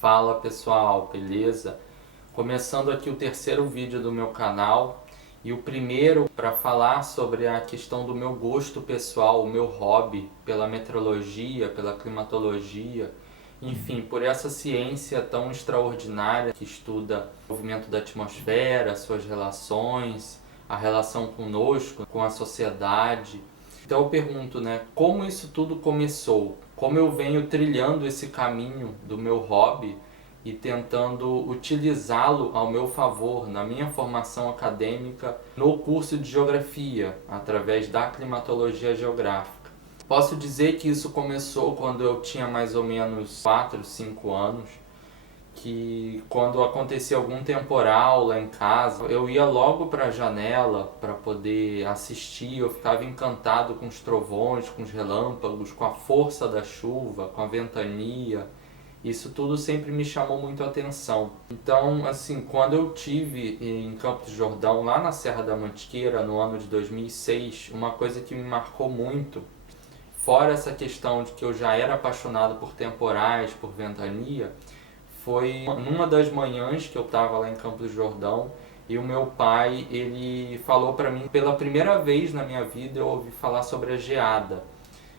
Fala pessoal, beleza? Começando aqui o terceiro vídeo do meu canal e o primeiro para falar sobre a questão do meu gosto pessoal, o meu hobby pela meteorologia, pela climatologia, enfim, por essa ciência tão extraordinária que estuda o movimento da atmosfera, suas relações, a relação conosco, com a sociedade. Então eu pergunto, né, como isso tudo começou? Como eu venho trilhando esse caminho do meu hobby e tentando utilizá-lo ao meu favor na minha formação acadêmica no curso de Geografia, através da climatologia geográfica. Posso dizer que isso começou quando eu tinha mais ou menos 4, 5 anos, que quando acontecia algum temporal lá em casa, eu ia logo para a janela para poder assistir. Eu ficava encantado com os trovões, com os relâmpagos, com a força da chuva, com a ventania. Isso tudo sempre me chamou muito a atenção. Então, assim, quando eu tive em Campos do Jordão, lá na Serra da Mantiqueira, no ano de 2006, uma coisa que me marcou muito, fora essa questão de que eu já era apaixonado por temporais, por ventania, foi numa das manhãs que eu estava lá em Campos do Jordão e o meu pai, ele falou para mim, pela primeira vez na minha vida eu ouvi falar sobre a geada.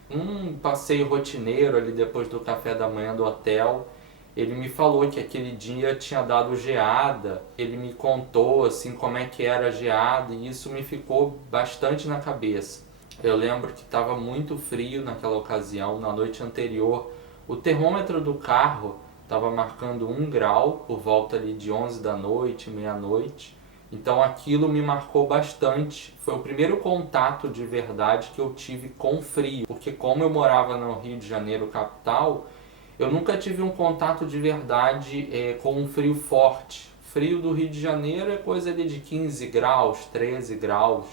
Um passeio rotineiro ali depois do café da manhã do hotel, ele me falou que aquele dia tinha dado geada. Ele me contou assim como é que era a geada e isso me ficou bastante na cabeça. Eu lembro que estava muito frio naquela ocasião, na noite anterior. O termômetro do carro estava marcando 1 grau por volta ali de 11 da noite, meia-noite. Então aquilo me marcou bastante. Foi o primeiro contato de verdade que eu tive com frio, porque como eu morava no Rio de Janeiro, capital, eu nunca tive um contato de verdade com um frio forte. Frio do Rio de Janeiro é coisa ali de 15 graus, 13 graus.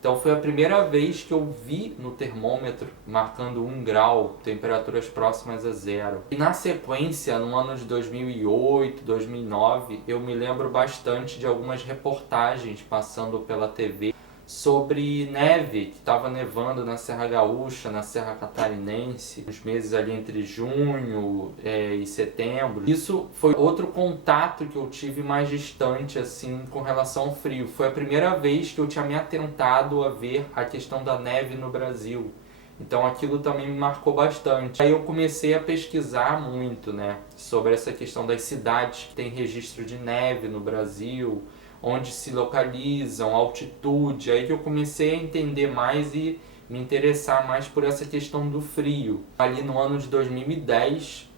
Então foi a primeira vez que eu vi no termômetro marcando 1 grau, temperaturas próximas a zero. E na sequência, no ano de 2008, 2009, eu me lembro bastante de algumas reportagens passando pela TV sobre neve, que estava nevando na Serra Gaúcha, na Serra Catarinense, nos meses ali entre junho e setembro. Isso foi outro contato que eu tive mais distante assim com relação ao frio. Foi a primeira vez que eu tinha me atentado a ver a questão da neve no Brasil. Então aquilo também me marcou bastante. Aí eu comecei a pesquisar muito, né, sobre essa questão das cidades que têm registro de neve no Brasil, onde se localizam, altitude. Aí que eu comecei a entender mais e me interessar mais por essa questão do frio. Ali no ano de 2010,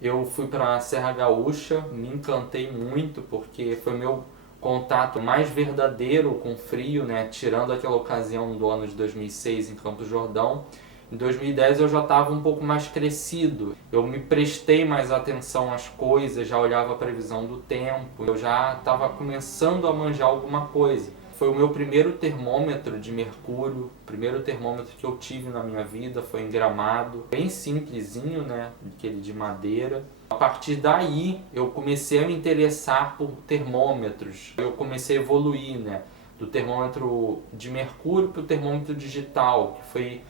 eu fui para a Serra Gaúcha, me encantei muito porque foi meu contato mais verdadeiro com frio, né? Tirando aquela ocasião do ano de 2006 em Campos do Jordão. Em 2010 eu já estava um pouco mais crescido, eu me prestei mais atenção às coisas, já olhava a previsão do tempo, eu já estava começando a manjar alguma coisa. Foi o meu primeiro termômetro de mercúrio, o primeiro termômetro que eu tive na minha vida, foi em Gramado, bem simplesinho, né, aquele de madeira. A partir daí eu comecei a me interessar por termômetros, eu comecei a evoluir, né, do termômetro de mercúrio para o termômetro digital, que foi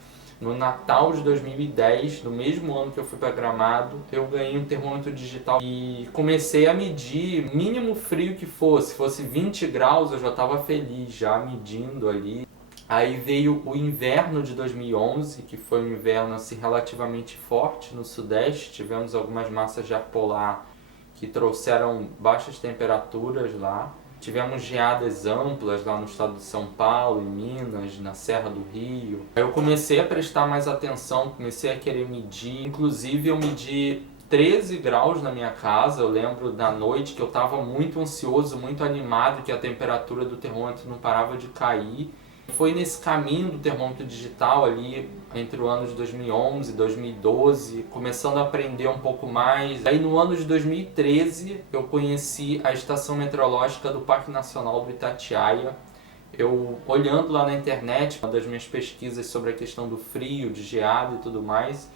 no Natal de 2010, no mesmo ano que eu fui para Gramado, eu ganhei um termômetro digital e comecei a medir mínimo frio que fosse 20 graus eu já estava feliz, já medindo ali. Aí veio o inverno de 2011, que foi um inverno assim, relativamente forte no sudeste, tivemos algumas massas de ar polar que trouxeram baixas temperaturas lá. Tivemos geadas amplas lá no estado de São Paulo, em Minas, na Serra do Rio. Aí eu comecei a prestar mais atenção, comecei a querer medir. Inclusive eu medi 13 graus na minha casa. Eu lembro da noite que eu estava muito ansioso, muito animado, que a temperatura do termômetro não parava de cair. Foi nesse caminho do termômetro digital ali, entre o ano de 2011 e 2012, começando a aprender um pouco mais. Aí no ano de 2013 eu conheci a estação meteorológica do Parque Nacional do Itatiaia. Eu, olhando lá na internet, uma das minhas pesquisas sobre a questão do frio, de geada e tudo mais,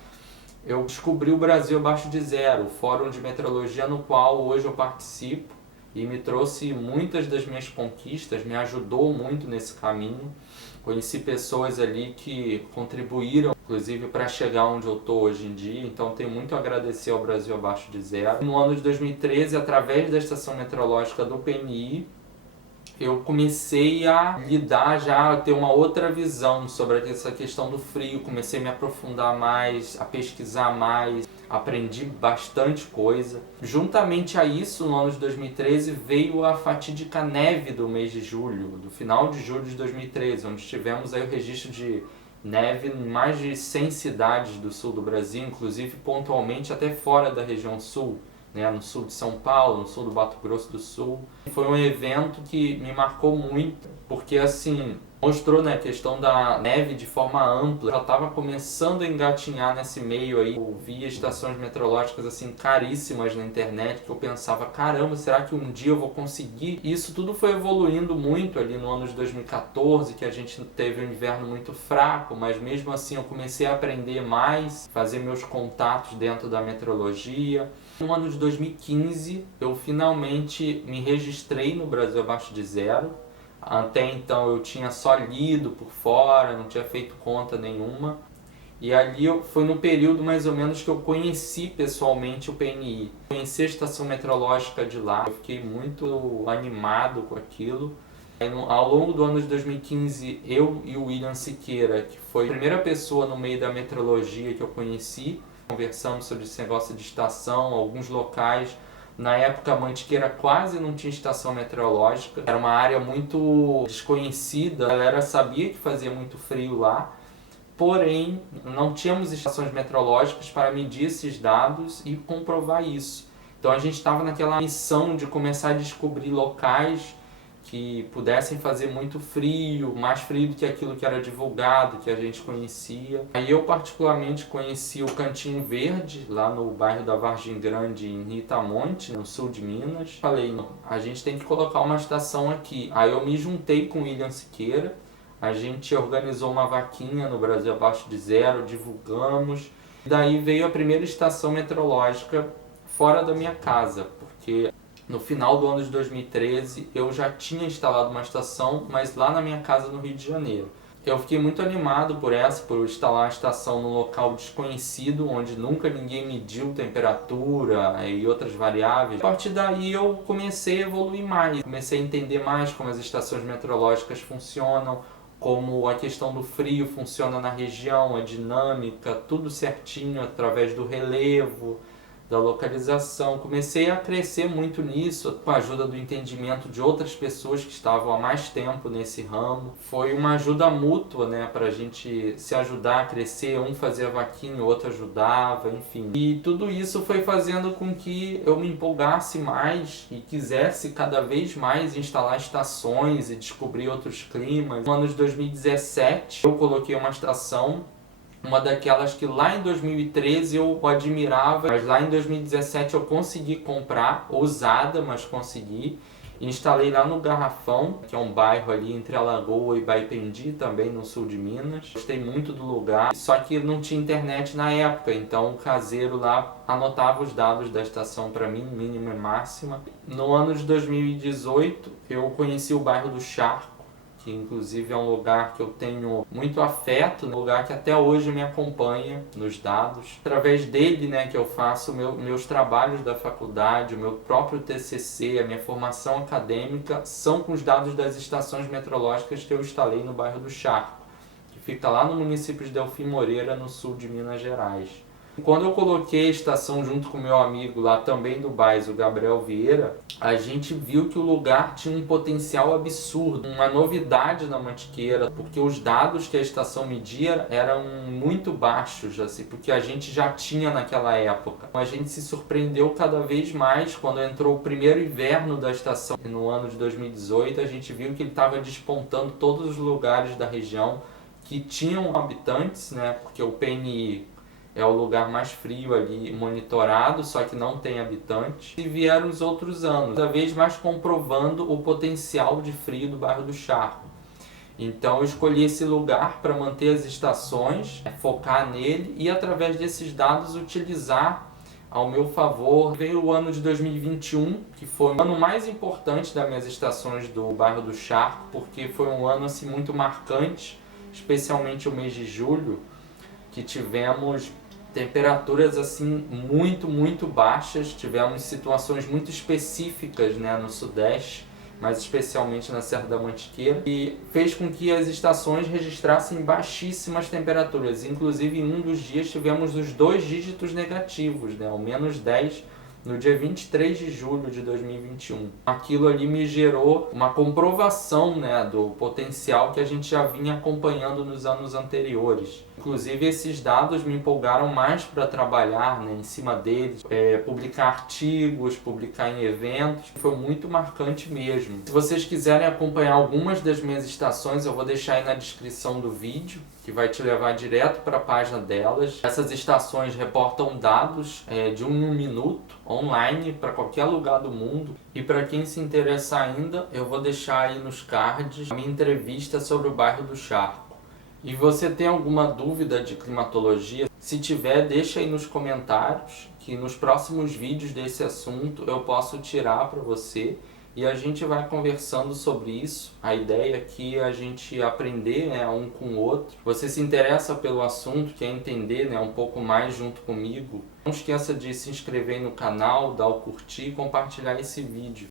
eu descobri o Brasil Abaixo de Zero, o fórum de meteorologia no qual hoje eu participo. e me trouxe muitas das minhas conquistas, me ajudou muito nesse caminho. Conheci pessoas ali que contribuíram, inclusive, para chegar onde eu estou hoje em dia, então tenho muito a agradecer ao Brasil Abaixo de Zero. No ano de 2013, através da estação meteorológica do PNI, eu comecei a lidar já, a ter uma outra visão sobre essa questão do frio, comecei a me aprofundar mais, a pesquisar mais, aprendi bastante coisa. Juntamente a isso, no ano de 2013, veio a fatídica neve do mês de julho, do final de julho de 2013, onde tivemos aí o registro de neve em mais de 100 cidades do sul do Brasil, inclusive pontualmente até fora da região sul, né, no sul de São Paulo, no sul do Mato Grosso do Sul. Foi um evento que me marcou muito, porque assim, mostrou, né, a questão da neve de forma ampla. Já estava começando a engatinhar nesse meio aí. Eu via estações meteorológicas assim caríssimas na internet, que eu pensava, caramba, será que um dia eu vou conseguir? E isso tudo foi evoluindo muito ali no ano de 2014, que a gente teve um inverno muito fraco, mas mesmo assim eu comecei a aprender mais, fazer meus contatos dentro da meteorologia. No ano de 2015, eu finalmente me registrei no Brasil Abaixo de Zero. Até então eu tinha só lido por fora, não tinha feito conta nenhuma. E ali foi no período mais ou menos que eu conheci pessoalmente o PNI. Conheci a estação meteorológica de lá, eu fiquei muito animado com aquilo. Ao longo do ano de 2015, eu e o William Siqueira, que foi a primeira pessoa no meio da meteorologia que eu conheci, conversamos sobre esse negócio de estação, alguns locais. Na época, a Mantiqueira quase não tinha estação meteorológica, era uma área muito desconhecida, a galera sabia que fazia muito frio lá, porém não tínhamos estações meteorológicas para medir esses dados e comprovar isso. Então a gente estava naquela missão de começar a descobrir locais que pudessem fazer muito frio, mais frio do que aquilo que era divulgado, que a gente conhecia. Aí eu particularmente conheci o Cantinho Verde, lá no bairro da Vargem Grande, em Ritamonte, no sul de Minas. Falei, a gente tem que colocar uma estação aqui. Aí eu me juntei com o William Siqueira, a gente organizou uma vaquinha no Brasil Abaixo de Zero, divulgamos. Daí veio a primeira estação meteorológica fora da minha casa, porque no final do ano de 2013 eu já tinha instalado uma estação, mas lá na minha casa no Rio de Janeiro. Eu fiquei muito animado por instalar a estação num local desconhecido, onde nunca ninguém mediu temperatura e outras variáveis. A partir daí eu comecei a evoluir mais, comecei a entender mais como as estações meteorológicas funcionam, como a questão do frio funciona na região, a dinâmica, tudo certinho através do relevo, da localização. Comecei a crescer muito nisso, com a ajuda do entendimento de outras pessoas que estavam há mais tempo nesse ramo. Foi uma ajuda mútua, né, para a gente se ajudar a crescer, um fazia vaquinha, o outro ajudava, enfim. E tudo isso foi fazendo com que eu me empolgasse mais e quisesse cada vez mais instalar estações e descobrir outros climas. No ano de 2017, eu coloquei uma estação, uma daquelas que lá em 2013 eu admirava, mas lá em 2017 eu consegui comprar, usada, mas consegui. Instalei lá no Garrafão, que é um bairro ali entre Alagoa e Baipendi, também no sul de Minas. Gostei muito do lugar, só que não tinha internet na época, então o caseiro lá anotava os dados da estação para mim, mínima e máxima. No ano de 2018 eu conheci o bairro do Charco, que inclusive é um lugar que eu tenho muito afeto, um lugar que até hoje me acompanha nos dados. Através dele, né, que eu faço meus trabalhos da faculdade, o meu próprio TCC, a minha formação acadêmica, são com os dados das estações meteorológicas que eu instalei no bairro do Charco, que fica lá no município de Delfim Moreira, no sul de Minas Gerais. Quando eu coloquei a estação junto com meu amigo lá também do BAES, o Gabriel Vieira, a gente viu que o lugar tinha um potencial absurdo, uma novidade na Mantiqueira, porque os dados que a estação media eram muito baixos, assim, porque a gente já tinha naquela época. A gente se surpreendeu cada vez mais quando entrou o primeiro inverno da estação. No ano de 2018, a gente viu que ele estava despontando todos os lugares da região que tinham habitantes, né, porque o PNI é o lugar mais frio ali monitorado, só que não tem habitantes. E vieram os outros anos, cada vez mais comprovando o potencial de frio do bairro do Charco. Então eu escolhi esse lugar para manter as estações, focar nele e através desses dados utilizar ao meu favor. Veio o ano de 2021, que foi o ano mais importante das minhas estações do bairro do Charco, porque foi um ano assim muito marcante, especialmente o mês de julho, que tivemos temperaturas assim muito baixas, tivemos situações muito específicas, né, no Sudeste, mas especialmente na Serra da Mantiqueira, e fez com que as estações registrassem baixíssimas temperaturas. Inclusive, em um dos dias tivemos os 2 dígitos negativos, né, o -10, no dia 23 de julho de 2021. Aquilo ali me gerou uma comprovação, né, do potencial que a gente já vinha acompanhando nos anos anteriores. Inclusive, esses dados me empolgaram mais para trabalhar, né, em cima deles, publicar artigos, publicar em eventos. Foi muito marcante mesmo. Se vocês quiserem acompanhar algumas das minhas estações, eu vou deixar aí na descrição do vídeo, que vai te levar direto para a página delas. Essas estações reportam dados de 1 minuto, online, para qualquer lugar do mundo. E para quem se interessar ainda, eu vou deixar aí nos cards a minha entrevista sobre o bairro do Charco. E você tem alguma dúvida de climatologia? Se tiver, deixa aí nos comentários, que nos próximos vídeos desse assunto eu posso tirar para você e a gente vai conversando sobre isso. A ideia aqui é a gente aprender, né, um com o outro. Você se interessa pelo assunto, quer entender, né, um pouco mais junto comigo? Não esqueça de se inscrever no canal, dar o curtir e compartilhar esse vídeo.